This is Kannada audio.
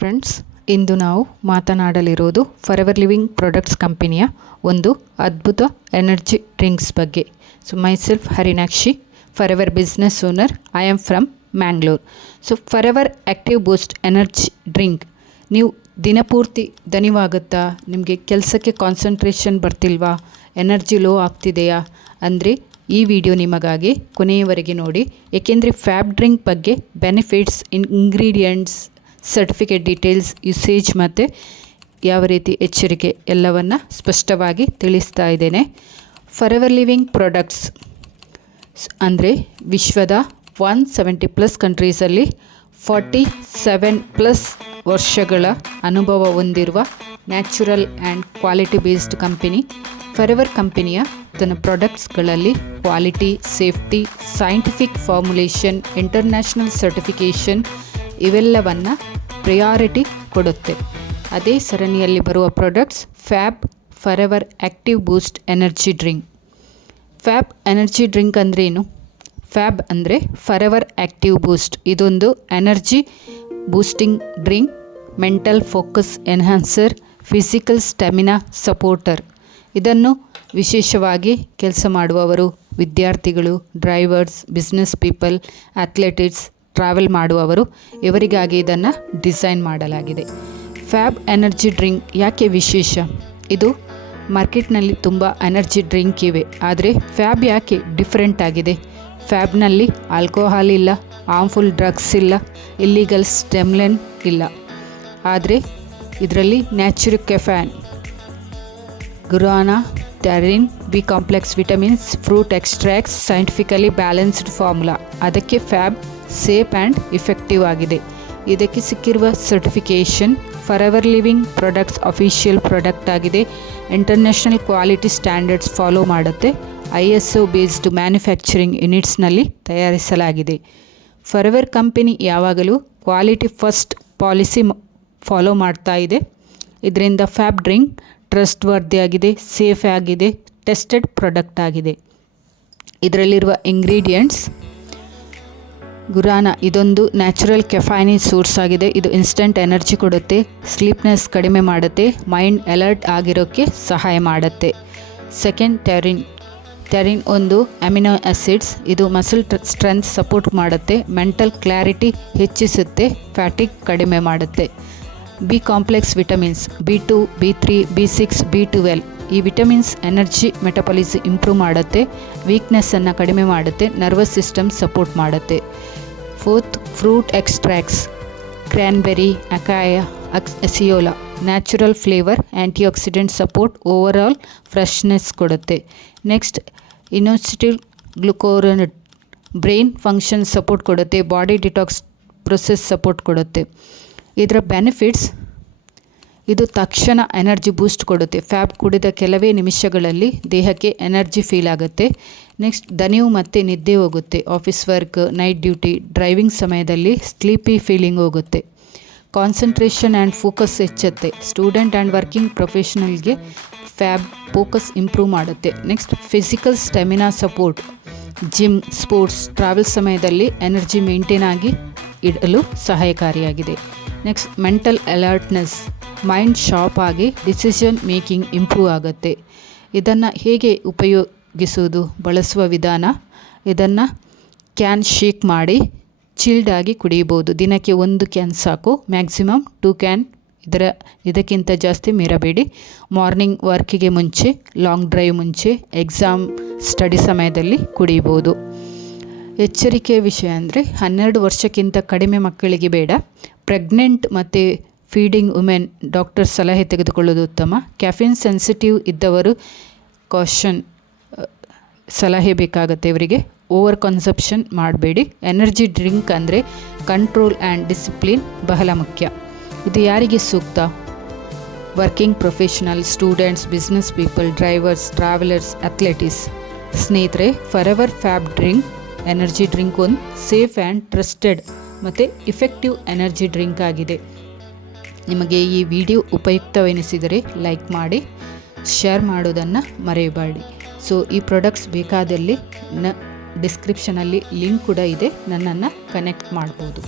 ಫ್ರೆಂಡ್ಸ್, ಇಂದು ನಾವು ಮಾತನಾಡಲಿರೋದು ಫಾರೆವರ್ ಲಿವಿಂಗ್ ಪ್ರಾಡಕ್ಟ್ಸ್ ಕಂಪನಿಯ ಒಂದು ಅದ್ಭುತ ಎನರ್ಜಿ ಡ್ರಿಂಕ್ಸ್ ಬಗ್ಗೆ. So myself Harinakshi, forever business owner. I am from Mangalore. So forever active boost energy drink. ನೀವು ದಿನಪೂರ್ತಿ ದಣಿವಾಗುತ್ತಾ? ನಿಮಗೆ ಕೆಲಸಕ್ಕೆ ಕಾನ್ಸಂಟ್ರೇಷನ್ ಬರ್ತಿಲ್ವಾ? ಎನರ್ಜಿ ಲೋ ಆಗ್ತಿದೆಯಾ ಅಂದರೆ ಈ ವಿಡಿಯೋ ನಿಮಗಾಗಿ ಕೊನೆಯವರೆಗೆ ನೋಡಿ. ಏಕೆಂದರೆ ಫ್ಯಾಬ್ ಡ್ರಿಂಕ್ ಬಗ್ಗೆ benefits, ingredients, certificate details, usage ಮತ್ತು ಯಾವ ರೀತಿ ಎಚ್ಚರಿಕೆ ಎಲ್ಲವನ್ನು ಸ್ಪಷ್ಟವಾಗಿ ತಿಳಿಸ್ತಾ ಇದ್ದೇನೆ. ಫಾರೆವರ್ ಲಿವಿಂಗ್ ಪ್ರಾಡಕ್ಟ್ಸ್ ಅಂದರೆ ವಿಶ್ವದ 170+ ಕಂಟ್ರೀಸಲ್ಲಿ 47+ ವರ್ಷಗಳ ಅನುಭವ ಹೊಂದಿರುವ natural and quality based company. Forever ಕಂಪನಿಯ ತನ್ನ ಪ್ರಾಡಕ್ಟ್ಸ್ಗಳಲ್ಲಿ quality, safety, scientific formulation, international certification ಇವೆಲ್ಲವನ್ನು ಪ್ರಿಯಾರಿಟಿ ಕೊಡುತ್ತೆ. ಅದೇ ಸರಣಿಯಲ್ಲಿ ಬರುವ products fab forever active boost energy drink. Fab energy drink ಅಂದರೆ ಏನು? ಫ್ಯಾಬ್ ಅಂದರೆ ಫಾರೆವರ್ ಆ್ಯಕ್ಟಿವ್ ಬೂಸ್ಟ್. ಇದೊಂದು energy boosting drink, mental focus enhancer, physical stamina supporter. ಇದನ್ನು ವಿಶೇಷವಾಗಿ ಕೆಲಸ ಮಾಡುವವರು, ವಿದ್ಯಾರ್ಥಿಗಳು, drivers, business people, athletics, travel ಮಾಡುವವರು ಇವರಿಗಾಗಿ ಇದನ್ನು ಡಿಸೈನ್ ಮಾಡಲಾಗಿದೆ. ಫ್ಯಾಬ್ ಎನರ್ಜಿ ಡ್ರಿಂಕ್ ಯಾಕೆ ವಿಶೇಷ? ಇದು ಮಾರ್ಕೆಟ್ನಲ್ಲಿ ತುಂಬ ಎನರ್ಜಿ ಡ್ರಿಂಕ್ ಇವೆ, ಆದರೆ ಫ್ಯಾಬ್ ಯಾಕೆ ಡಿಫ್ರೆಂಟ್ ಆಗಿದೆ? ಫ್ಯಾಬ್ನಲ್ಲಿ ಆಲ್ಕೋಹಾಲ್ ಇಲ್ಲ, ಹಾರ್ಮ್ಫುಲ್ ಡ್ರಗ್ಸ್ ಇಲ್ಲ, ಇಲ್ಲಿಗಲ್ ಸ್ಟೆಮ್ಲೆನ್ ಇಲ್ಲ. ಆದರೆ ಇದರಲ್ಲಿ natural caffeine, guarana, taurine, B complex vitamins, fruit extracts, scientifically balanced formula. ಅದಕ್ಕೆ ಫ್ಯಾಬ್ ಸೇಫ್ ಆ್ಯಂಡ್ ಇಫೆಕ್ಟಿವ್ ಆಗಿದೆ. ಇದಕ್ಕೆ ಸಿಕ್ಕಿರುವ certification forever living products official product ಆಗಿದೆ. ಇಂಟರ್ನ್ಯಾಷನಲ್ ಕ್ವಾಲಿಟಿ ಸ್ಟ್ಯಾಂಡರ್ಡ್ಸ್ ಫಾಲೋ ಮಾಡುತ್ತೆ. ISO ಬೇಸ್ಡ್ ಮ್ಯಾನುಫ್ಯಾಕ್ಚರಿಂಗ್ ಯೂನಿಟ್ಸ್ನಲ್ಲಿ ತಯಾರಿಸಲಾಗಿದೆ. ಫಾರೆವರ್ ಕಂಪನಿ ಯಾವಾಗಲೂ ಕ್ವಾಲಿಟಿ ಫಸ್ಟ್ ಪಾಲಿಸಿ ಫಾಲೋ ಮಾಡ್ತಾ ಇದೆ. ಇದರಿಂದ ಫ್ಯಾಬ್ ಡ್ರಿಂಕ್ ಟ್ರಸ್ಟ್ ವರ್ದಿಯಾಗಿದೆ, ಸೇಫ್ ಆಗಿದೆ, ಟೆಸ್ಟೆಡ್ ಪ್ರಾಡಕ್ಟ್ ಆಗಿದೆ. ಇದರಲ್ಲಿರುವ ಇಂಗ್ರೀಡಿಯೆಂಟ್ಸ್ ಗುರಾನಾ, ಇದೊಂದು ನ್ಯಾಚುರಲ್ ಕೆಫೈನಿ ಸೋರ್ಸ್ ಆಗಿದೆ. ಇದು ಇನ್ಸ್ಟೆಂಟ್ ಎನರ್ಜಿ ಕೊಡುತ್ತೆ, ಸ್ಲೀಪ್ನೆಸ್ ಕಡಿಮೆ ಮಾಡುತ್ತೆ, ಮೈಂಡ್ ಅಲರ್ಟ್ ಆಗಿರೋಕ್ಕೆ ಸಹಾಯ ಮಾಡುತ್ತೆ. ಸೆಕೆಂಡ್, ಟ್ಯಾರಿನ್ ಒಂದು ಅಮಿನೋ ಆಸಿಡ್ಸ್. ಇದು ಮಸಲ್ ಸ್ಟ್ರೆಂತ್ ಸಪೋರ್ಟ್ ಮಾಡುತ್ತೆ, ಮೆಂಟಲ್ ಕ್ಲಾರಿಟಿ ಹೆಚ್ಚಿಸುತ್ತೆ, ಫ್ಯಾಟಿಗ್ ಕಡಿಮೆ ಮಾಡುತ್ತೆ. B complex vitamins B2, B3, B6, B12. ಈ ವಿಟಮಿನ್ಸ್ ಎನರ್ಜಿ ಮೆಟಬಾಲಿಸಮ್ ಇಂಪ್ರೂವ್ ಮಾಡುತ್ತೆ, ವೀಕ್ನೆಸ್ಸನ್ನು ಕಡಿಮೆ ಮಾಡುತ್ತೆ, ನರ್ವಸ್ ಸಿಸ್ಟಮ್ ಸಪೋರ್ಟ್ ಮಾಡುತ್ತೆ. Fourth, fruit extracts, cranberry, acai, acerola. Natural flavour, antioxidant support, overall freshness ಕೊಡುತ್ತೆ. Next, inositol glucuronate, brain function support ಕೊಡುತ್ತೆ, ಬಾಡಿ ಡಿಟಾಕ್ಸ್ ಪ್ರೊಸೆಸ್ ಸಪೋರ್ಟ್ ಕೊಡುತ್ತೆ. ಇದರ ಬೆನಿಫಿಟ್ಸ್, ಇದು ತಕ್ಷಣ ಎನರ್ಜಿ ಬೂಸ್ಟ್ ಕೊಡುತ್ತೆ. ಫ್ಯಾಬ್ ಕುಡಿದ ಕೆಲವೇ ನಿಮಿಷಗಳಲ್ಲಿ ದೇಹಕ್ಕೆ ಎನರ್ಜಿ ಫೀಲ್ ಆಗುತ್ತೆ. ನೆಕ್ಸ್ಟ್, ದಣಿವು ಮತ್ತು ನಿದ್ದೆ ಹೋಗುತ್ತೆ. Office work, night duty, driving ಸಮಯದಲ್ಲಿ ಸ್ಲೀಪಿ ಫೀಲಿಂಗ್ ಹೋಗುತ್ತೆ. ಕಾನ್ಸಂಟ್ರೇಷನ್ ಆ್ಯಂಡ್ ಫೋಕಸ್ ಹೆಚ್ಚುತ್ತೆ. ಸ್ಟೂಡೆಂಟ್ ಆ್ಯಂಡ್ ವರ್ಕಿಂಗ್ ಪ್ರೊಫೆಷನಲ್ಗೆ ಫ್ಯಾಬ್ ಫೋಕಸ್ ಇಂಪ್ರೂವ್ ಮಾಡುತ್ತೆ. Next, physical stamina support, gym, sports, travel ಸಮಯದಲ್ಲಿ ಎನರ್ಜಿ ಮೇಂಟೈನ್ ಆಗಿ ಇಡಲು ಸಹಾಯಕಾರಿಯಾಗಿದೆ. Next, mental alertness, mind sharp ಆಗಿ ಡಿಸಿಷನ್ ಮೇಕಿಂಗ್ ಇಂಪ್ರೂವ್ ಆಗುತ್ತೆ. ಇದನ್ನು ಹೇಗೆ ಉಪಯೋಗಿಸುವುದು? ಬಳಸುವ ವಿಧಾನ, ಇದನ್ನು ಕ್ಯಾನ್ ಶೇಕ್ ಮಾಡಿ ಚಿಲ್ಡ್ ಆಗಿ ಕುಡಿಯಬಹುದು. ದಿನಕ್ಕೆ 1 ಕ್ಯಾನ್ ಸಾಕು, ಮ್ಯಾಕ್ಸಿಮಮ್ 2 ಕ್ಯಾನ್. ಇದಕ್ಕಿಂತ ಜಾಸ್ತಿ ಮೀರಬೇಡಿ. ಮಾರ್ನಿಂಗ್ ವರ್ಕಿಗೆ ಮುಂಚೆ, ಲಾಂಗ್ ಡ್ರೈವ್ ಮುಂಚೆ, ಎಕ್ಸಾಮ್ ಸ್ಟಡಿ ಸಮಯದಲ್ಲಿ ಕುಡಿಯಬಹುದು. ಎಚ್ಚರಿಕೆಯ ವಿಷಯ ಅಂದರೆ 12 ವರ್ಷಕ್ಕಿಂತ ಕಡಿಮೆ ಮಕ್ಕಳಿಗೆ ಬೇಡ. ಪ್ರೆಗ್ನೆಂಟ್ ಮತ್ತು ಫೀಡಿಂಗ್ ವುಮೆನ್ ಡಾಕ್ಟರ್ ಸಲಹೆ ತೆಗೆದುಕೊಳ್ಳೋದು ಉತ್ತಮ. ಕ್ಯಾಫಿನ್ ಸೆನ್ಸಿಟಿವ್ ಇದ್ದವರು ಕಾಷನ್ ಸಲಹೆ ಬೇಕಾಗುತ್ತೆ ಇವರಿಗೆ. ಓವರ್ ಕನ್ಸಪ್ಷನ್ ಮಾಡಬೇಡಿ. ಎನರ್ಜಿ ಡ್ರಿಂಕ್ ಅಂದರೆ ಕಂಟ್ರೋಲ್ ಆ್ಯಂಡ್ ಡಿಸಿಪ್ಲಿನ್ ಬಹಳ ಮುಖ್ಯ. ಇದು ಯಾರಿಗೆ ಸೂಕ್ತ? Working professional, students, business people, drivers, travellers, athletics. ಸ್ನೇಹಿತರೆ, forever fab drink energy drink ಒಂದು ಸೇಫ್ ಆ್ಯಂಡ್ ಟ್ರಸ್ಟೆಡ್ ಮತ್ತು ಇಫೆಕ್ಟಿವ್ ಎನರ್ಜಿ ಡ್ರಿಂಕ್ ಆಗಿದೆ. ನಿಮಗೆ ಈ ವಿಡಿಯೋ ಉಪಯುಕ್ತವೆನಿಸಿದರೆ ಲೈಕ್ ಮಾಡಿ, ಶೇರ್ ಮಾಡೋದನ್ನು ಮರೆಯಬೇಡಿ. ಸೊ ಈ ಪ್ರಾಡಕ್ಟ್ಸ್ ಬೇಕಾದಲ್ಲಿ ಡಿಸ್ಕ್ರಿಪ್ಷನಲ್ಲಿ ಲಿಂಕ್ ಕೂಡ ಇದೆ, ನನ್ನನ್ನು ಕನೆಕ್ಟ್ ಮಾಡ್ಬೋದು.